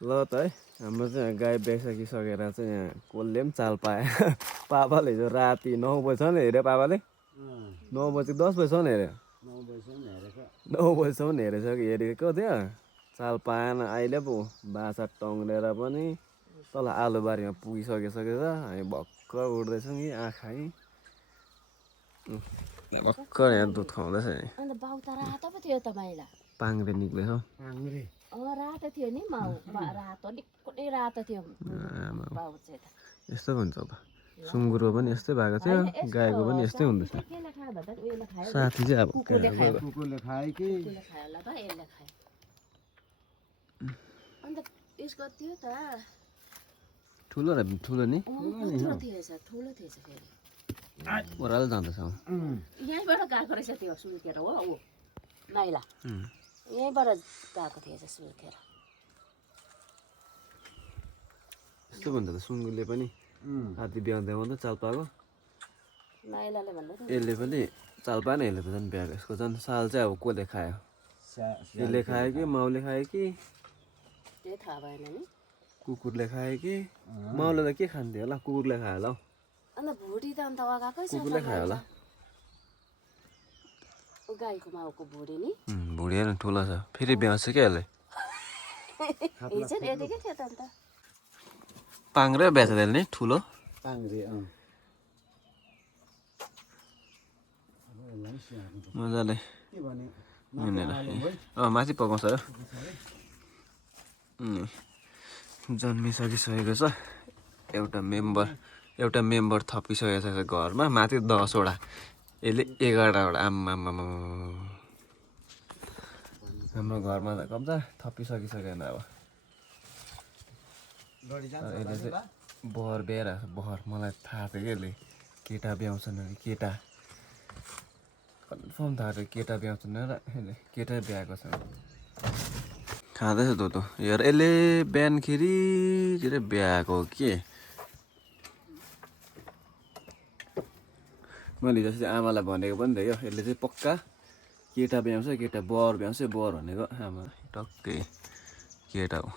ल त है हाम्रो चाहिँ गाई बेचिसकेर चाहिँ यहाँ कसले पनि चाल पाए पापाले हिजो राति 9 बजीसम्म हेऱ्यो पापाले 9 बजी 10 बजीसम्म हेऱ्यो 9 बजीसम्म हेरेको थियो चाल पाएन अहिले पो बाछा टङ्ग्रेर पनि तल आलुबारीमा पुगिसकेछ हामी भर्खर उठ्दैछौँ कि आँखा भर्खर यहाँ दुध खुवाउँदैछ नि अन्त बाउ त रातो पो थियो त माइला पाङ्रे निक्लेछ रातो थियो नि माउ रातो निकै रातो थियो बाउ चाहिँ त यस्तो हुन्छ त सुँगुरको पनि यस्तै भएको थियो गाईको पनि यस्तै हुँदैछ केले खायो भन्दा उयोले खायो साथी चाहिँ अब कुकुरले खायो कुकुरले खायो कि कुकुरले खायो होला त यसले खायो अन्त यसको थियो त ठुलो नि ठुलो थिएछ फेरि ओह्रालो जाँदैछ यहीँबाट गएको रहेछ त्यो सुर्केर हो ऊ नाइला यहीँबाट गएको थिएछ सुर्केर यस्तो भन्छ त सुँगुरले पनि हात्ती ब्याउँदै आउँदा चाल पाएको नाइलाले भन्दै थियो यसले पनि चाल पाएन यसले त झन् ब्याएको यसको झन् साल चाहिँ अब कसले खायो यसले खायो कि माउले खायो कि त्यही थाहा भएन नि कुकुरले खायो कि माउले त के खान्थ्यो होला कुकुरले खायो होला हौ अन्त भुडी त अन्त अगाएकै छ कुकुरले खायो होला गाईको माउको भुडी नि भुँडी हेर्नु ठुलो छ फेरि ब्याउँछ क्या यसले हिजो यतिकै थियो त अन्त पाङ्रे ब्याछ त्यसले नि ठुलो पाङ्रे मजाले के भने माथि पकाउँछ र जन्मिसकिसकेको छ एउटा मेम्बर थपिसकेको छ घरमा माथि 10 वटा यसले 11 वटा आम्मा हाम्रो घरमा त कम्ता थपिसकिसकेन अब यसले चाहिँ बहर ब्याइरहेको छ बहर मलाई थाहा थियो कि यसले केटा ब्याउँछन् अरे केटा कन्फर्म थाहा थियो केटा ब्याउँछन् र यसले केटा ब्याएको छ खाँदैछ दुध हेर यसले बिहानखेरि के अरे ब्याएको हो के मैले जस्तै आमालाई भनेको पनि थियो यसले चाहिँ पक्का केटा ब्याउँछ केटा बर ब्याउँछ बर भनेको आमा टक्कै केटा हो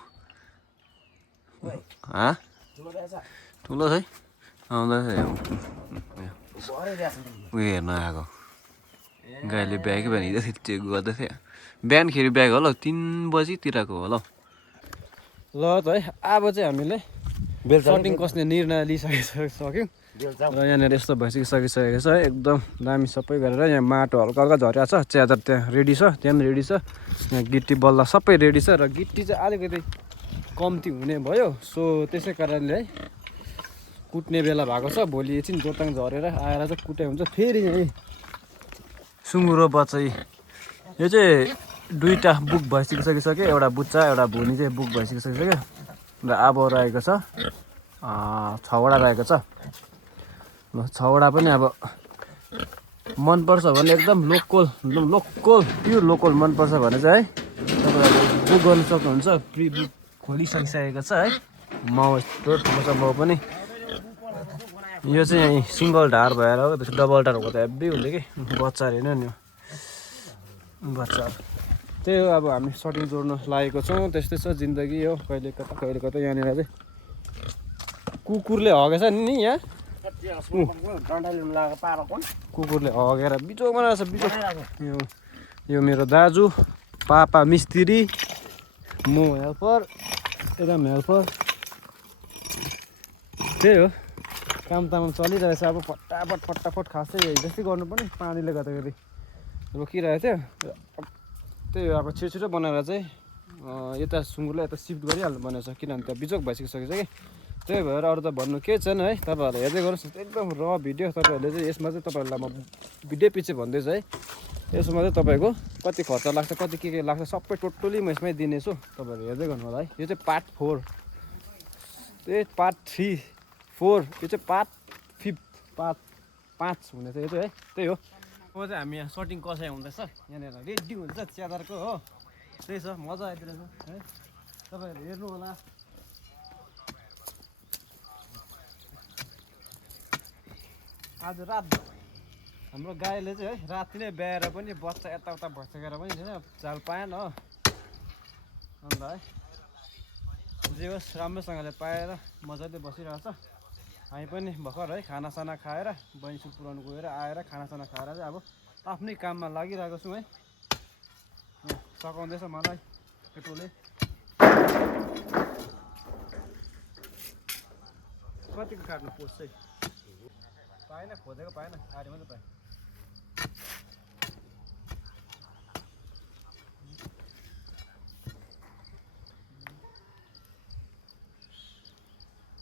ठुलो छ है आउँदैछ उयो हेर्न आएको गाईले ब्याएको भने हिजो चेक गर्दै थियो बिहानखेरि ब्याएको होला 3 बजीतिरको होला ल त है अब चाहिँ हामीले सटिङ कस्ने निर्णय लिइसक्यौँ र यहाँनिर यस्तो भइसकिसकेको छ एकदम दामी सबै गरेर यहाँ माटो हल्का हल्का झरिया छ च्यादर त्यहाँ रेडी छ त्यहाँ पनि रेडी छ यहाँ गिट्टी बल्ला सबै रेडी छ र गिट्टी चाहिँ अलिकति कम्ती हुने भयो सो त्यसै कारणले है कुट्ने बेला भएको छ भोलि एकछिन जोताङ झरेर आएर चाहिँ कुटे हुन्छ फेरि यहीँ सुँगुरो बच्चै यो चाहिँ 2टा बुक भइसकिसक्यो एउटा बुच्चा एउटा भुनी चाहिँ बुक भइसकिसक्यो र अब रहेको छ 6वटा रहेको छ ल 6वटा पनि अब मनपर्छ भने एकदम लोकल प्योर लोकल मनपर्छ भने चाहिँ है तपाईँहरूले बुक गर्नु सक्नुहुन्छ प्रि बुक खोलिसकिसकेको छ है माउ यस्तो ठुलो छ माउ पनि यो चाहिँ यहीँ सिङ्गल ढाड भएर हो त्यसको डबल ढाड भएको त हेब्बी हुन्थ्यो कि बच्चा हेर्नु नि बच्चा त्यही हो अब हामी सटिङ जोड्नु लागेको छौँ त्यस्तै छ जिन्दगी हो कहिले कता यहाँनिर चाहिँ कुकुरले हगेछ नि यहाँ कुकुरले हगेर बिजोग बनाएको छ बिजोग यो मेरो दाजु पापा मिस्त्री म हेल्पर एकदम हेल्पर त्यही हो काम ताम चलिरहेछ अब फटाफट खासै जस्तै गर्नुपर्ने पानीले गर्दाखेरि रोकिरहेको थियो त्यही हो अब छिटो बनाएर चाहिँ यता सुँगुरलाई यता सिफ्ट गरिहाल्नु भनेको छ किनभने त्यहाँ बिजोग भइसकिसकेको छ कि त्यही भएर अरू त भन्नु केही छैन है तपाईँहरूले हेर्दै गर्नुहोस् एकदम र भिडियो तपाईँहरूले चाहिँ यसमा चाहिँ तपाईँहरूलाई म भिडियो पछि भन्दैछु है यसमा चाहिँ तपाईँको कति खर्च लाग्छ कति के लाग्छ सबै टोटली म यसमै दिनेछु तपाईँहरू हेर्दै गर्नु होला है यो चाहिँ पार्ट 4 त्यही पार्ट 3 4 यो चाहिँ पार्ट 5 हुने थियो यो चाहिँ है त्यही हो अब चाहिँ हामी यहाँ सटिङ कसाइ हुँदैछ यहाँनिर रेडी हुन्छ च्यादरको हो त्यही छ मजा आइदिरहेछ है तपाईँहरू हेर्नु होला आज रात हाम्रो गाईले चाहिँ है राति नै ब्याएर पनि बच्चा यताउता भइसकेर पनि छैन चाल पाएन हो अन्त है जे होस् राम्रोसँगले पाएर मजाले बसिरहेछ। हामी पनि भर्खर है खानासाना खाएर बहिनी सुट पुऱ्याउनु गएर आएर खानासाना खाएर चाहिँ अब आफ्नै काममा लागिरहेको छौँ है। सघाउँदैछ मलाई पेट्रोलले। कतिको काट्नु पोस्ट चाहिँ पाएन, खोजेको पाएन, आएर मात्रै पाएँ।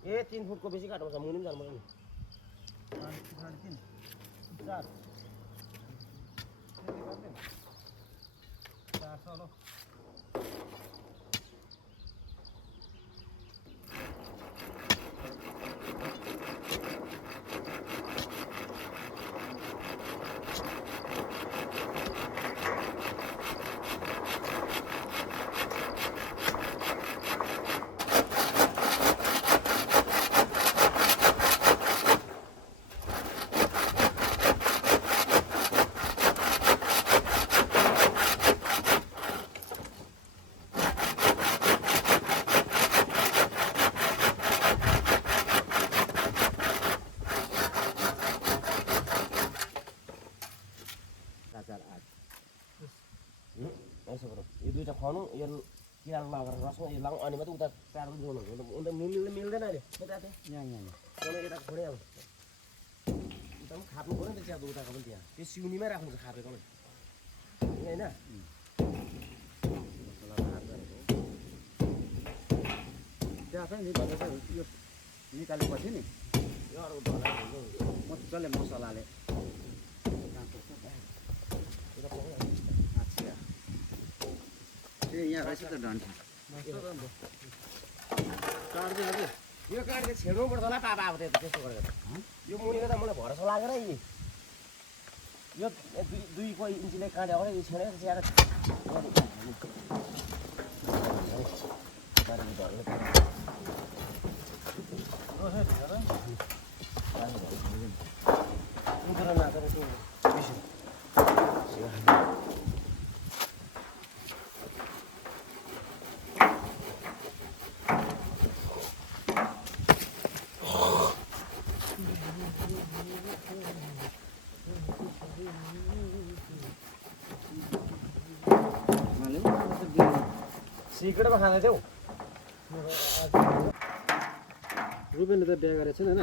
ए 3 फुटको बेसी काट्नुपर्छ, मुनि पनि जानुपर्छ नि। 4 400 यसो गरौँ, यो दुईटा खुवाउनु, यो किराले लगाएर रसमा यो लगाउँ, अनि मात्रै उता चारो जोड्नु हुन्छ। अन्त मिल्दैन अहिले यता यहाँ यता खोडे अब उता पनि खाप्नु पऱ्यो नि त, च्यादो उताको पनि त्यहाँ त्यो सिउनीमै राख्नु छ खापेको नै होइन। त्यहाँ छ नि यो निकालेपछि नि यो अर्को ढला मजाले मसलाले यहाँ रहेछ त डन्ठी काट्दै हजुर। यो काटेर छेड्नु पर्छ होला पापा अब त्यस्तो गरेर यो मुनिको त मलाई भरोसा लागेर यो 2 इन्चीले काट्यो भने यो छेडेर स्याएर सिक्रेटमा खाँदै थियौ। रुबेनले त बिहा गरेको छैन होइन।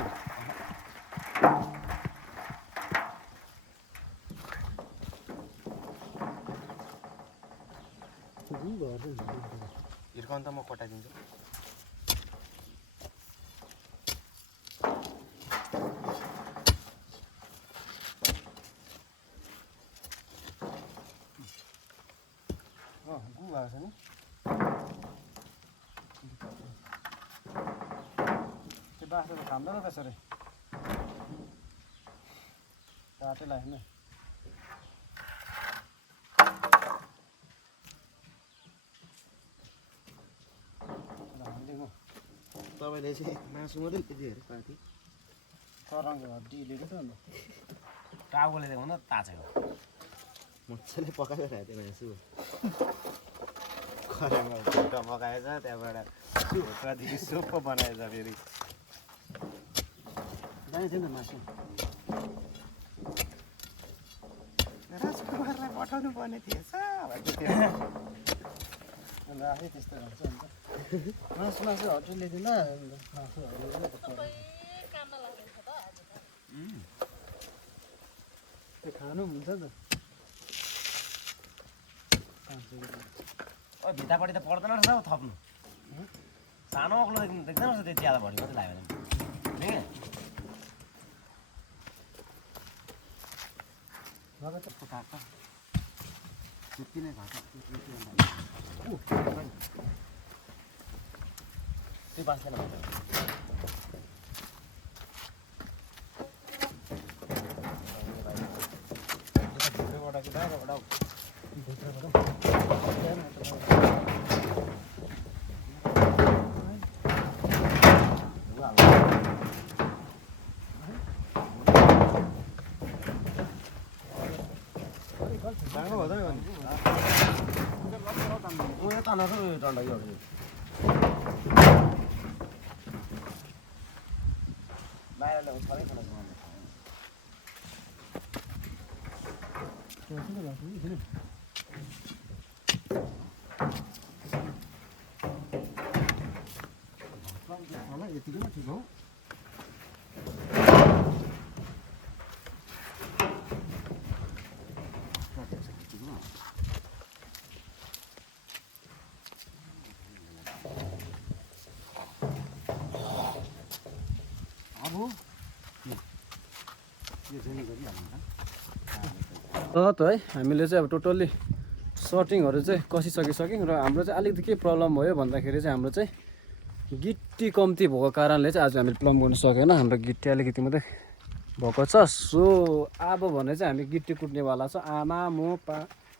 हिर्काउनु त म कटाइदिन्छु। गु भएको छ नि त्यो बाख्रो त खाँदैन त्यसरी काटै लाग्ने। तपाईँले चाहिँ मासु मात्रै यति हेरेर पार्थ्यो। तरङ्ग हड्डी लिएको छ नि टाउकोले दिएको भन्दा ताछेको मजाले पकाएर राखेको थियो मासु। खरेमा भुट्टा पकाएछ, त्यहाँबाट कति सुप पो बनाएछ फेरि। दामी थियो नि त मासु। राजकुमारलाई पठाउनु पर्ने थिएछ अन्त आफै त्यस्तो हुन्छ अन्त मासु हड्डी ल्याइदिन मासु त्यो खानु हुन्छ नि त। भित्तापट्टि त पर्दैन रहेछ हौ थप्नु। सानो अग्लो देख्दैन रहेछ त्यो ज्यादा भरि मात्रै लाग्यो भने नभए त काट्छ त्यति नै भएको त्यो बाँच्दैन डन्डा यतिकै ठिक हो त है हामीले चाहिँ अब टोटल्ली सर्टिङहरू चाहिँ कसिसकिसक्यौँ र हाम्रो चाहिँ अलिकति के प्रब्लम भयो भन्दाखेरि चाहिँ हाम्रो चाहिँ गिट्टी कम्ती भएको कारणले चाहिँ आज हामीले प्लम गर्न सकेन हाम्रो गिट्टी अलिकति मात्रै भएको छ सो अब भने चाहिँ हामी गिट्टी कुट्नेवाला छ आमा म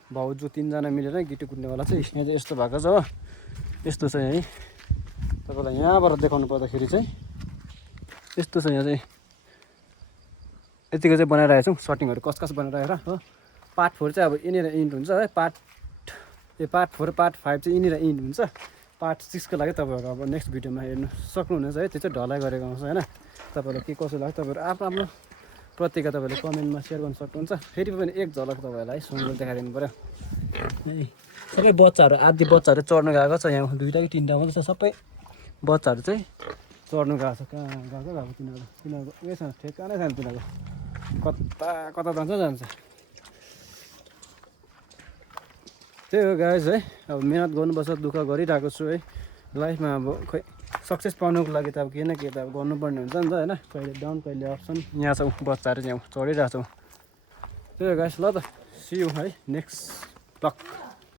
भाउजू तिनजना मिलेर गिट्टी कुट्नेवाला चाहिँ यहाँ चाहिँ यस्तो भएको छ हो यस्तो छ है तपाईँलाई यहाँबाट देखाउनु पर्दाखेरि चाहिँ यस्तो छ यहाँ चाहिँ यतिको चाहिँ बनाइरहेको छौँ सर्टिङहरू कस बनाइरहेर हो पार्ट 4 चाहिँ अब यहीँनिर इन्ड हुन्छ है पार्ट 4 पार्ट 5 चाहिँ यहीँनिर इन्ड हुन्छ पार्ट 6 को लागि तपाईँहरू अब नेक्स्ट भिडियोमा हेर्नु सक्नुहुनेछ है त्यो चाहिँ ढलाइ गरेको आउँछ होइन तपाईँहरूलाई के कसो लाग्छ तपाईँहरू आफ्नो प्रतिक्रिया तपाईँले कमेन्टमा सेयर गर्न सक्नुहुन्छ फेरि पनि एक झलक तपाईँहरूलाई सुँगुर देखाइदिनु पऱ्यो है सबै बच्चाहरू आधी बच्चाहरू चढ्नु गएको छ यहाँ 2टा कि 3टा मात्रै छ सबै बच्चाहरू चाहिँ चढ्नु गएको छ कहाँ गएको तिनीहरूको उयोसँग ठेक्का नै छैन तिनीहरूको कता जान्छ त्यही हो गाइज है अब मिहिनेत गर्नुपर्छ दुःख गरिरहेको छु है लाइफमा अब खोइ सक्सेस पाउनुको लागि त अब केही न केही त अब गर्नुपर्ने हुन्छ नि त होइन कहिले डाउन कहिले अप्सन यहाँ छौँ बच्चाहरू यहाँ चढिरहेको छौँ त्यही हो गाइज ल त सी यू है नेक्स्ट ब्लग